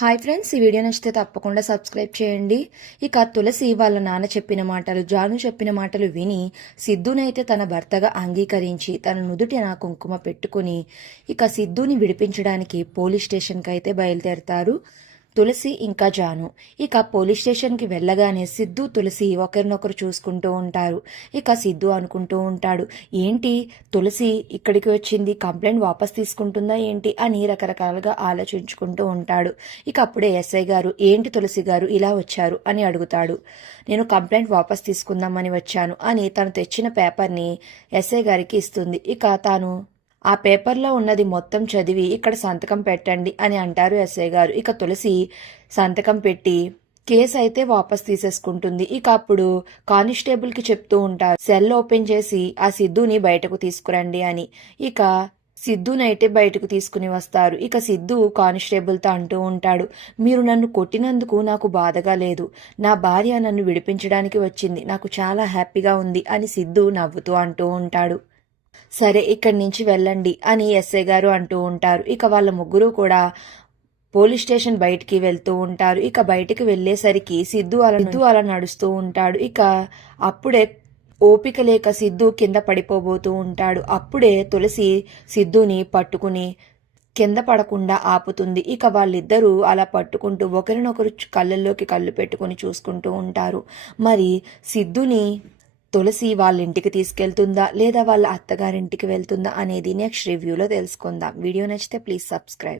Hi friends ఈ video నచ్చితే తప్పకుండా సబ్స్క్రైబ్ చేయండి. ఇక తులసి వాళ్ళ నాన్న చెప్పిన మాటలు జాను చెప్పిన మాటలు విని సిద్ధునైతే తన భర్తగా అంగీకరించి తన నుదుటిన కుంకుమ పెట్టుకుని ఇక సిద్ధుని విడిపించడానికి పోలీస్ స్టేషన్కి అయితే బయలుదేరతారు. తులసి ఇంకా జాను. ఇక పోలీస్ స్టేషన్కి వెళ్ళగానే సిద్ధు తులసి ఒకరినొకరు చూసుకుంటూ ఉంటారు. ఇక సిద్ధు అనుకుంటూ ఉంటాడు ఏంటి? తులసి ఇక్కడికి వచ్చింది కంప్లైంట్ వాపస్ తీసుకుంటుందా ఏంటి? అని రకరకాలుగా ఆలోచించుకుంటూ ఉంటాడు. ఇక అప్పుడే ఎస్ఐ గారు ఏంటి తులసి గారు ఇలా వచ్చారు? అని అడుగుతాడు. నేను కంప్లైంట్ వాపస్ తీసుకుందామని వచ్చాను అని తను తెచ్చిన పేపర్ని ఎస్ఐ గారికి ఇస్తుంది. ఇక తాను ఆ పేపర్లో ఉన్నది మొత్తం చదివి ఇక్కడ సంతకం పెట్టండి అని అంటారు ఎస్ఐ గారు. ఇక తులసి సంతకం పెట్టి కేసు అయితే వాపస్ తీసేసుకుంటుంది. ఇక అప్పుడు కానిస్టేబుల్కి చెప్తూ ఉంటారు సెల్ ఓపెన్ చేసి ఆ సిద్ధుని బయటకు తీసుకురండి అని. ఇక సిద్ధునైతే బయటకు తీసుకుని వస్తారు. ఇక సిద్ధు కానిస్టేబుల్తో అంటూ ఉంటాడు మీరు నన్ను కొట్టినందుకు నాకు బాధగా లేదు. నా భార్య నన్ను విడిపించడానికి వచ్చింది. నాకు చాలా హ్యాపీగా ఉంది అని సిద్ధు నవ్వుతూ అంటూ ఉంటాడు. సరే ఇక్కడి నుంచి వెళ్ళండి అని ఎస్ఐ గారు అంటూ ఉంటారు. ఇక వాళ్ళ ముగ్గురు కూడా పోలీస్ స్టేషన్ బయటికి వెళ్తూ ఉంటారు. ఇక బయటికి వెళ్ళేసరికి సిద్ధు అలా సిద్ధు అలా నడుస్తూ ఉంటాడు. ఇక అప్పుడే ఓపిక లేక సిద్ధు కింద పడిపోబోతూ ఉంటాడు. అప్పుడే తులసి సిద్ధుని పట్టుకుని కింద పడకుండా ఆపుతుంది. ఇక వాళ్ళిద్దరూ అలా పట్టుకుంటూ ఒకరినొకరు కళ్ళల్లోకి కళ్ళు పెట్టుకుని చూసుకుంటూ ఉంటారు. మరి సిద్ధుని తులసి వాళ్ళ ఇంటికి తీసుకెళ్తుందా లేదా వాళ్ళ అత్తగారింటికి వెళ్తుందా అనేది నెక్స్ట్ రివ్యూలో తెలుసుకుందాం. వీడియో నచ్చితే ప్లీజ్ సబ్స్క్రైబ్